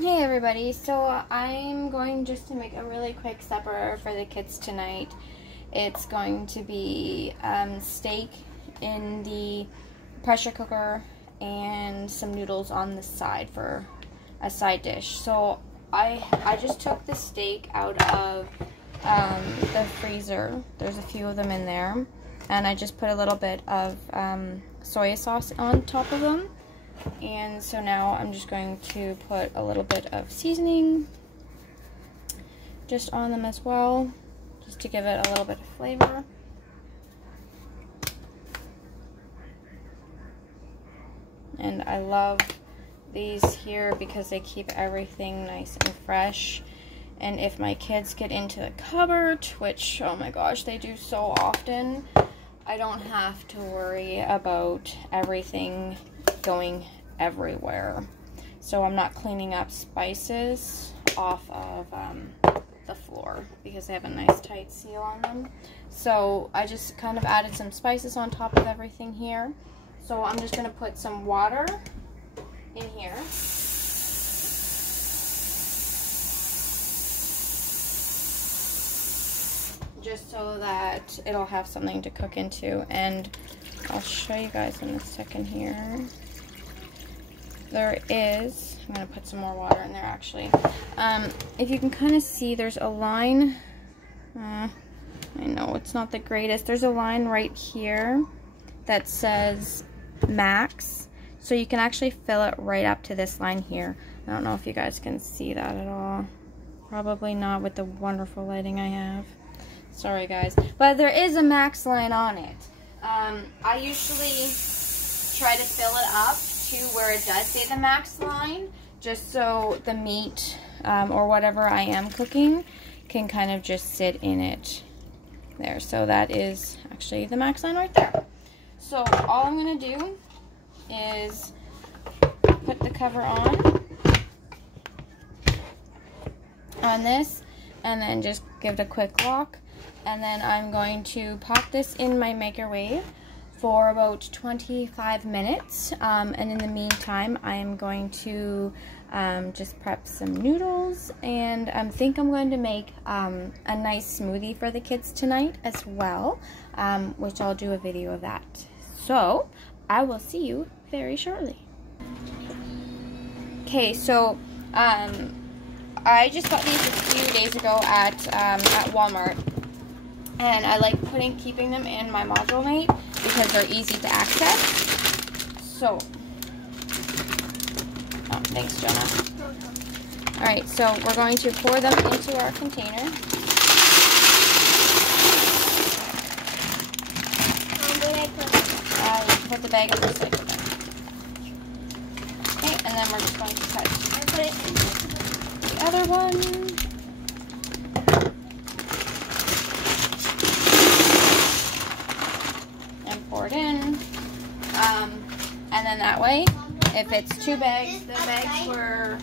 Hey everybody, so I'm going just to make a really quick supper for the kids tonight. It's going to be steak in the pressure cooker and some noodles on the side for a side dish. So I just took the steak out of the freezer. There's a few of them in there, and I just put a little bit of soy sauce on top of them. And so now I'm just going to put a little bit of seasoning just on them as well, just to give it a little bit of flavor. And I love these here because they keep everything nice and fresh. And if my kids get into the cupboard, which, oh my gosh, they do so often, I don't have to worry about everything going everywhere. So I'm not cleaning up spices off of the floor because they have a nice tight seal on them. So I just kind of added some spices on top of everything here. So I'm just going to put some water in here. Just so that it'll have something to cook into, and I'll show you guys in a second here. There is, I'm going to put some more water in there actually. If you can kind of see, there's a line, I know it's not the greatest, there's a line right here that says max, so you can actually fill it right up to this line here. I don't know if you guys can see that at all. Probably not with the wonderful lighting I have. Sorry guys, but there is a max line on it. I usually try to fill it up to where it does say the max line, just so the meat or whatever I am cooking can kind of just sit in it there. So that is actually the max line right there. So all I'm going to do is put the cover on this, and then just give it a quick lock. And then I'm going to pop this in my microwave for about 25 minutes. And in the meantime, I am going to just prep some noodles. And I think I'm going to make a nice smoothie for the kids tonight as well, which I'll do a video of that. So I will see you very shortly. Okay, so I just got these a few days ago at Walmart. And I like keeping them in my module mate because they're easy to access. So, oh, thanks, Jonah. Alright, so we're going to pour them into our container. Put the bag up this way. Okay, and then we're just going to cut the other one. Pour it in, and then that way, if it's 2 bags, the bags were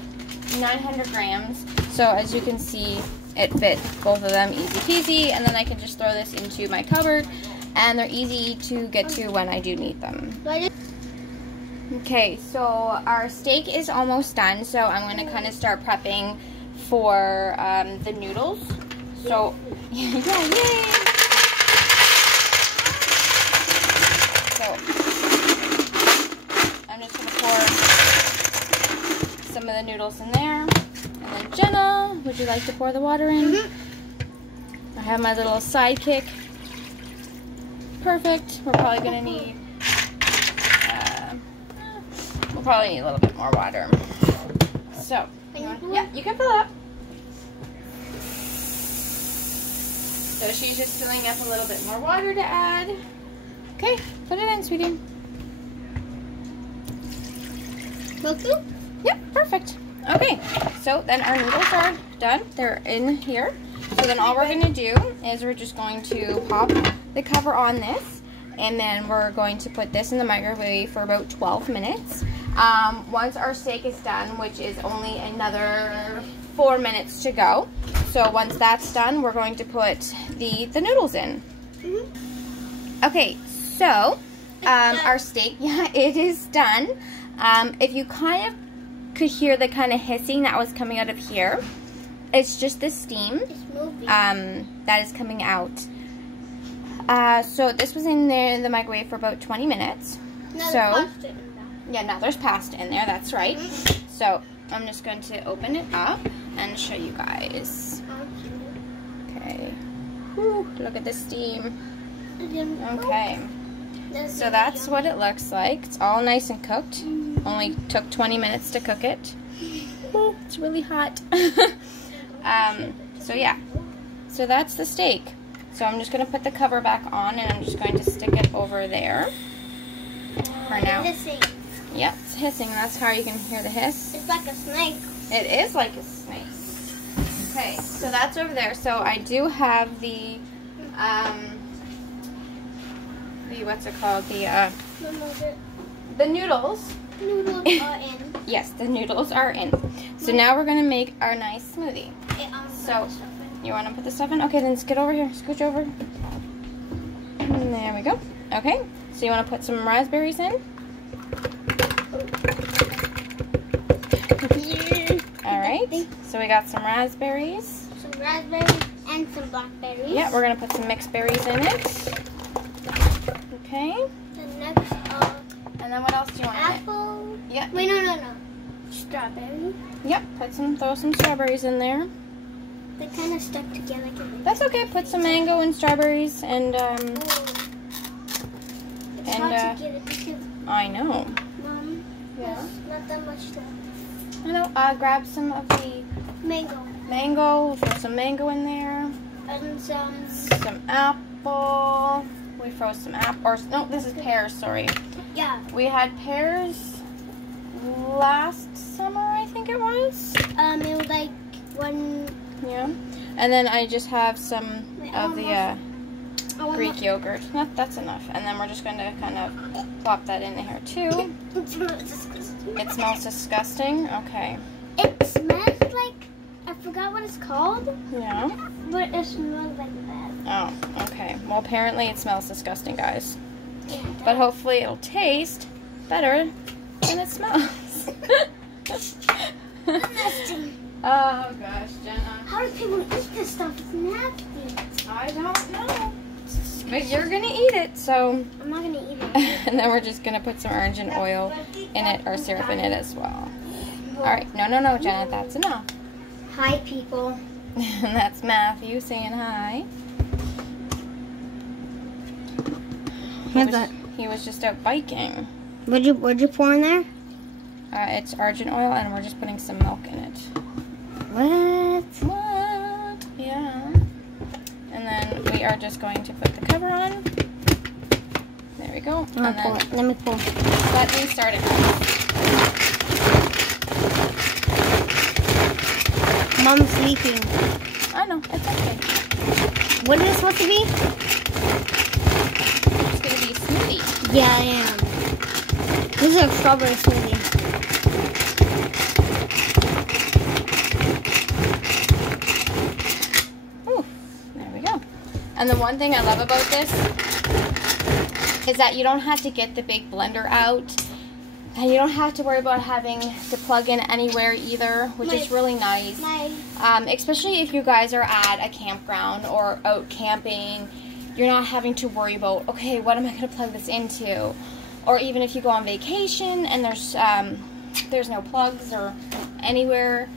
900 grams, so as you can see, it fit both of them easy peasy, and then I can just throw this into my cupboard, and they're easy to get to when I do need them. Okay, so our steak is almost done, so I'm going to kind of start prepping for the noodles. So, yeah, yay! I'm just going to pour some of the noodles in there. And then Jenna, would you like to pour the water in? Mm-hmm. I have my little sidekick. Perfect. We're probably going to need, we'll probably need a little bit more water. So, yeah, you can fill up. So she's just filling up a little bit more water to add. Okay, put it in, sweetie. Okay? Yep, perfect. Okay, so then our noodles are done. They're in here. So then all we're going to do is we're just going to pop the cover on this, and then we're going to put this in the microwave for about 12 minutes. Once our steak is done, which is only another 4 minutes to go. So once that's done, we're going to put the noodles in. Mm-hmm. Okay, so our steak, yeah, it is done. If you kind of could hear the kind of hissing that was coming out of here, it's just the steam that is coming out. So this was in there in the microwave for about 20 minutes. So yeah, now there's pasta in there, that's right. So I'm just going to open it up and show you guys. Okay. Whew, look at the steam. Okay. So that's what it looks like. It's all nice and cooked. Only took 20 minutes to cook it. Ooh, it's really hot. So yeah. So that's the steak. So I'm just going to put the cover back on and I'm just going to stick it over there for now. Yep, it's hissing. That's how you can hear the hiss. It's like a snake. It is like a snake. Okay, so that's over there. So I do have the what's it called? The noodles. Noodles are in. Yes, the noodles are in. So now we're gonna make our nice smoothie. So you want to put the stuff in? Okay, then get over here. Scooch over. And there we go. Okay. So you want to put some raspberries in? All right. So we got some raspberries. Some raspberries and some blackberries. Yeah, we're gonna put some mixed berries in it. Okay. The next, and then what else do you want? Apple. In it? Yeah. Wait, no. Strawberry. Yep. Throw some strawberries in there. They kind of stuck together. That's okay. Put some mango and strawberries and It's hard to get it because I know. Mom, there's not that much left. I know. Grab some of the mango. Throw some mango in there. And some apple. We froze some apple. Or no, this is pears. Sorry. Yeah. We had pears last summer, I think it was. It was like one. Yeah. And then I just have some of the Greek yogurt. That's enough. And then we're just going to kind of plop that in here too. It smells disgusting. It smells disgusting? Okay. It smells like, I forgot what it's called. Yeah. But it smells like that. Oh, okay. Well, apparently it smells disgusting, guys. Yeah, but hopefully it'll taste better than it smells. Oh gosh, Jenna. How do people eat this stuff? It's nasty. I don't know. But you're gonna eat it, so. I'm not gonna eat it. And then we're just gonna put some argan oil in it or syrup in it as well. Alright, no, Jenna, that's enough. Hi, people. And that's Matthew saying hi. He was just out biking. What'd you pour in there? It's argan oil, and we're just putting some milk in it. What? Yeah. And then we are just going to put the cover on. There we go. Let me pull. Let me start it. Mom's sleeping. I know, it's okay. What is it supposed to be? It's going to be a smoothie. Yeah, I am. This is a strawberry smoothie. Ooh, there we go. And the one thing I love about this is that you don't have to get the big blender out. And you don't have to worry about having to plug in anywhere either, which is really nice. Especially if you guys are at a campground or out camping, you're not having to worry about, okay, what am I going to plug this into? Or even if you go on vacation and there's no plugs or anywhere,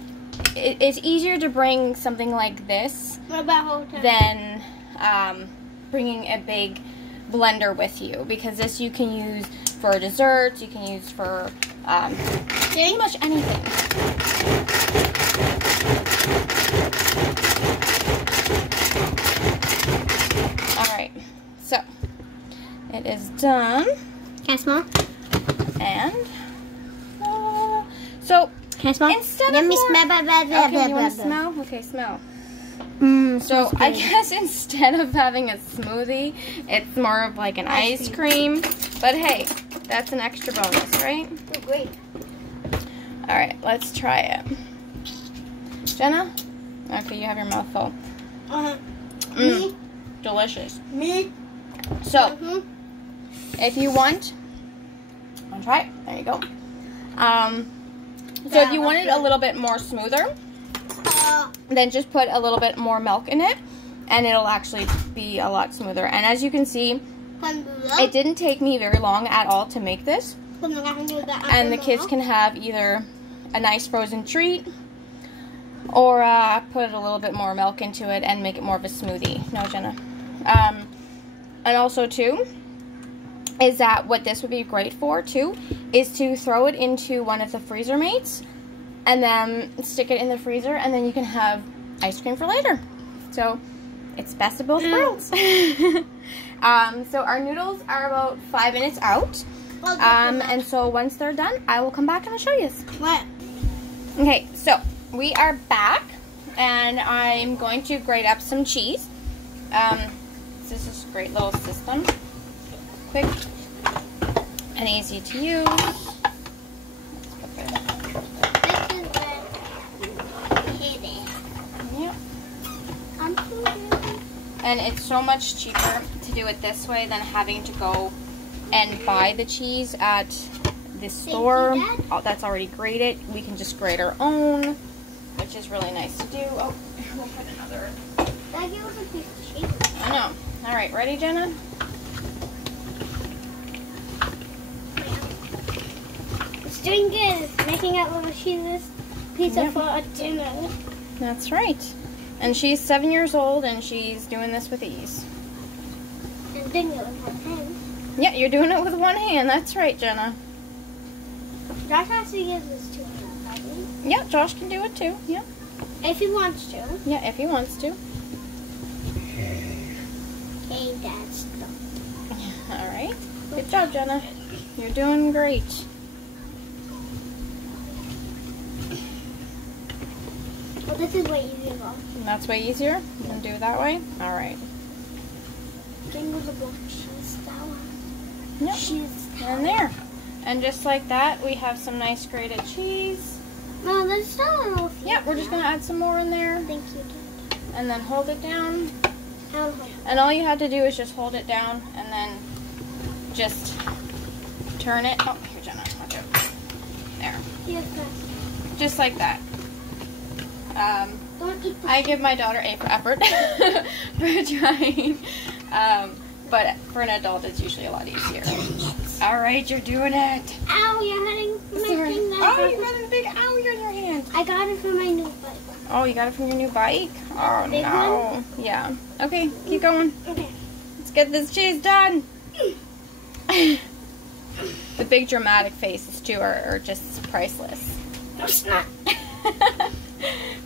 it's easier to bring something like this than bringing a big blender with you, because this you can use for desserts, you can use for pretty much anything. Alright, so it is done. Can I smell? And so can I smell? Instead Let of me more, smell. Okay, you want to smell? Okay, smell. So I guess instead of having a smoothie, it's more of like an ice cream. But hey, that's an extra bonus, right? Oh, great. All right, let's try it. Jenna? Okay, you have your mouth full. Delicious. So, if you want to try it, there you go. So if you want it a little bit more smoother, then just put a little bit more milk in it, and it'll actually be a lot smoother. And as you can see, it didn't take me very long at all to make this. And the kids can have either a nice frozen treat, or put a little bit more milk into it and make it more of a smoothie. No, Jenna. And also, too, is that what this would be great for, too, is to throw it into one of the freezer mates and then stick it in the freezer, and then you can have ice cream for later. So, it's best of both worlds. So, our noodles are about 5 minutes out. And so, once they're done, I will come back and I'll show you. What? Okay, so we are back, and I'm going to grate up some cheese. This is a great little system. Quick and easy to use. Let's put this. Yep. And it's so much cheaper to do it this way than having to go and buy the cheese at the store. That's already grated. We can just grate our own, which is really nice to do. Oh, we'll put another. That gives us a piece of cheese. I know. All right, ready, Jenna? It's doing good. It's making out little cheeses pizza for dinner. That's right. And she's 7 years old, and she's doing this with ease. And doing it with one hand. Yeah, you're doing it with one hand. That's right, Jenna. Josh has to give this to him, probably. Yeah, Josh can do it too. Yeah. If he wants to. Yeah, if he wants to. Okay, that's done. All right. Good job, Jenna. You're doing great. Well, this is way easier though. And that's way easier? You can do it that way? All right. Jingle the ball cheese down. Yep. Cheese. And there. And just like that, we have some nice grated cheese. No, there's still a little few. Yeah, we're just going to add some more in there. Thank you, Dad. And then hold it down. I'll hold it. And all you have to do is just hold it down and then just turn it. Oh, here, Jenna. Watch out. There. Yes, Dad. Just like that. Don't eat the I give my daughter A for effort for trying. But for an adult, it's usually a lot easier. All right, you're doing it. Ow, you're hurting my finger. Oh, you got a big owie on your hand. I got it from my new bike. Oh, you got it from your new bike? Oh, Big no. Yeah. Okay, keep going. Okay. Let's get this cheese done. The big dramatic faces, too, are just priceless. No, it's not.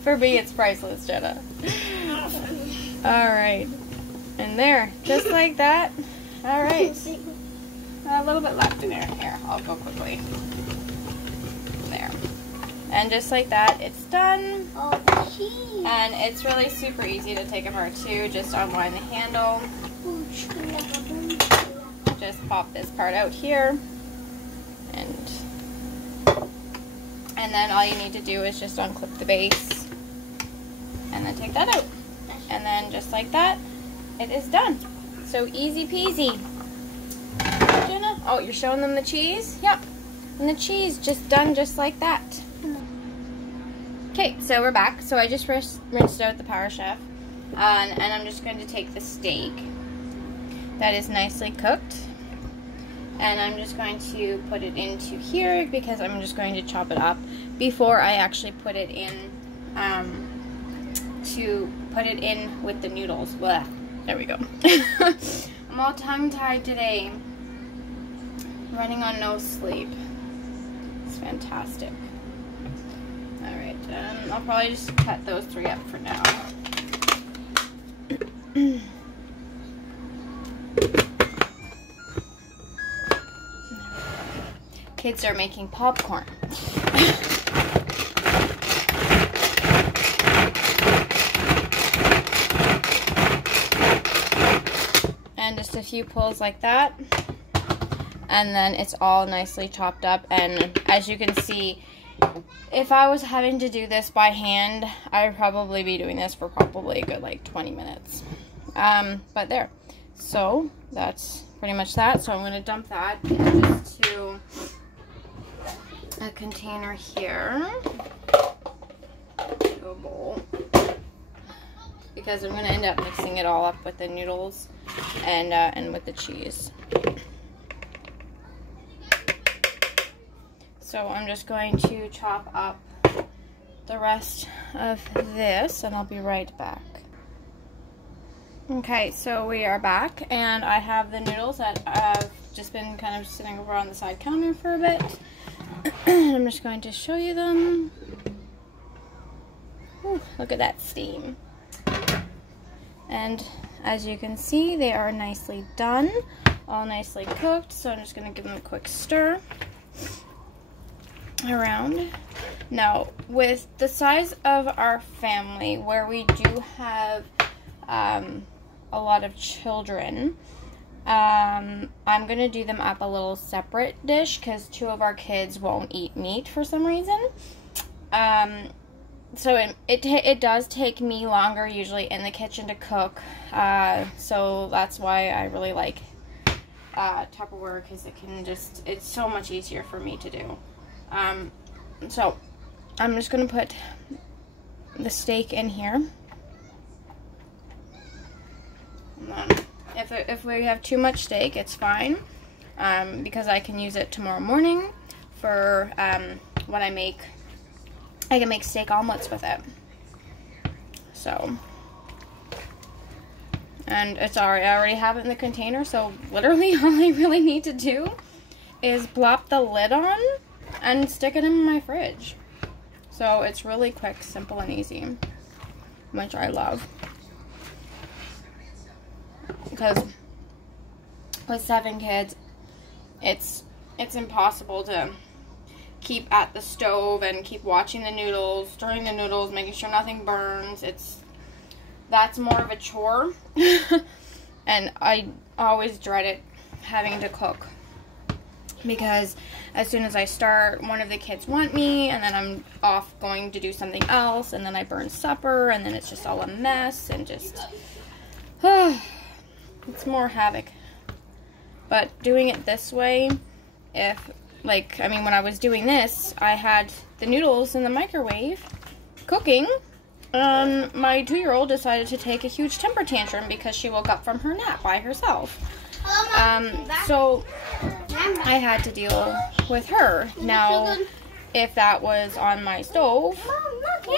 For me, it's priceless, Jenna. All right. And there. Just like that. All right. A little bit left in there. Here, I'll go quickly. There. And just like that, it's done. Oh, cheese. And it's really super easy to take apart, too. Just unwind the handle. Just pop this part out here. And then all you need to do is just unclip the base. And then take that out. And then just like that, it is done. So easy peasy. Jenna? Oh, you're showing them the cheese? Yep. And the cheese just done just like that. Okay, so we're back. So I just rinsed out the Power Chef. And I'm just going to take the steak that is nicely cooked. And I'm just going to put it into here because I'm just going to chop it up before I actually put it in, with the noodles. Blah. There we go. I'm all tongue-tied today. Running on no sleep. It's fantastic. Alright, I'll probably just cut those 3 up for now. Kids are making popcorn. And just a few pulls like that. And then it's all nicely chopped up. And as you can see, if I was having to do this by hand, I would probably be doing this for probably a good like 20 minutes. But there. So that's pretty much that. So I'm going to dump that just to a container here to a bowl, because I'm going to end up mixing it all up with the noodles and with the cheese. So I'm just going to chop up the rest of this, and I'll be right back. Okay, so we are back, and I have the noodles that I've just been kind of sitting over on the side counter for a bit. I'm just going to show you them. Ooh, look at that steam. And as you can see, they are nicely done, all nicely cooked, so I'm just going to give them a quick stir around. Now, with the size of our family, where we do have a lot of children, I'm going to do them up a little separate dish because 2 of our kids won't eat meat for some reason. So it does take me longer usually in the kitchen to cook, so that's why I really like Tupperware, because it's so much easier for me to do. So I'm just going to put the steak in here. And then if we have too much steak, it's fine, because I can use it tomorrow morning for when I can make steak omelets with it. So, and I already have it in the container, so literally all I really need to do is plop the lid on and stick it in my fridge. So it's really quick, simple, and easy, which I love. Because with 7 kids, it's impossible to keep at the stove and keep watching the noodles, stirring the noodles, making sure nothing burns. That's more of a chore. And I always dread it, having to cook, because as soon as I start, one of the kids want me, and then I'm off going to do something else, and then I burn supper, and then it's just all a mess, and just it's more havoc. But doing it this way, when I was doing this, I had the noodles in the microwave cooking, and my 2-year-old decided to take a huge temper tantrum because she woke up from her nap by herself. So I had to deal with her. Now, if that was on my stove,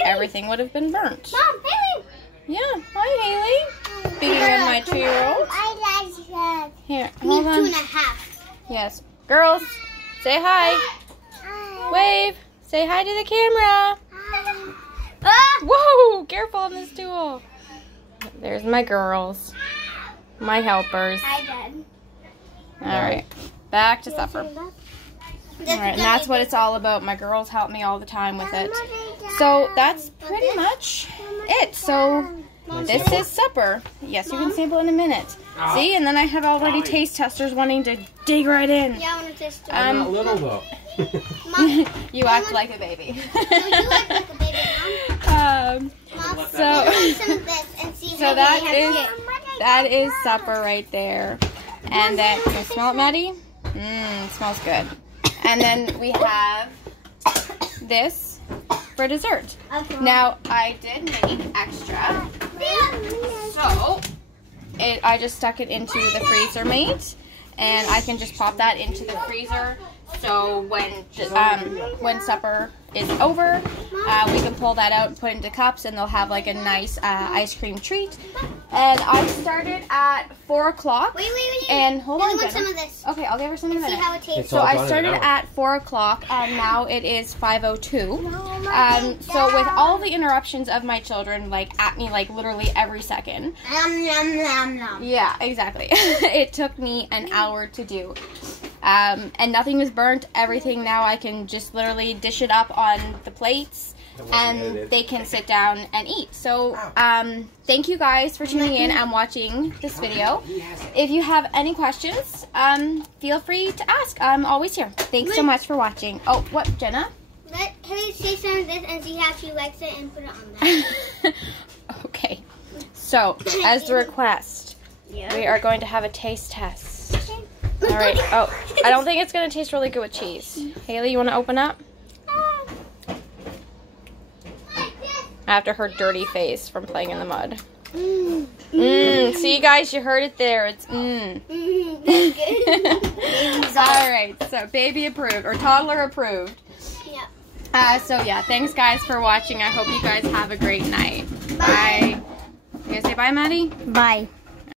everything would have been burnt. Yeah, hi Haley. Speaking of my 2-year-old. Here, hold on. 2.5. Yes. Girls, say hi. Hi. Wave. Say hi to the camera. Hi. Whoa, careful on this stool. There's my girls. My helpers. Hi, Dad. Alright, back to supper. Alright, and that's what it's all about. My girls help me all the time with it. So that's pretty much it. So this is supper. Yes, you can sample in a minute. See, and then I have already taste testers wanting to dig right in. Yeah, I want to taste it. I'm not little though. Mom, you act like a baby. no, you act like a baby, Mom. Mom, So some of this and see how that is supper right there. And then, can you smell it, Maddie? It smells good. And then we have this for dessert. Okay. Now, I did make extra. So, I just stuck it into the freezer, mate. And I can just pop that into the freezer. So when supper is over, we can pull that out and put it into cups, and they'll have like a nice ice cream treat. And I started at 4 o'clock. Wait. And hold on, Jenna. Jenna. Some of this. Okay, I'll give her some in a minute. See how it tastes. So I started at 4 o'clock, and now it is 5:02. So with all the interruptions of my children, like at me, like literally every second. Yeah, exactly. It took me an hour to do. And nothing was burnt. Everything now I can just literally dish it up on the plates, and they can sit down and eat. So thank you guys for tuning in and watching this video. If you have any questions, feel free to ask. I'm always here. Thanks so much for watching. Oh, what, Jenna? Let Haley say some of this and see how she likes it and put it on there. Okay. So, as the request, we are going to have a taste test. Alright. Oh, I don't think it's going to taste really good with cheese. Haley, you want to open up? after her dirty face from playing in the mud. See, guys, you heard it there. It's That's good. All right, so baby approved or toddler approved. Yeah. So yeah, thanks guys for watching. I hope you guys have a great night. Bye. You gonna say bye, Maddie? Bye.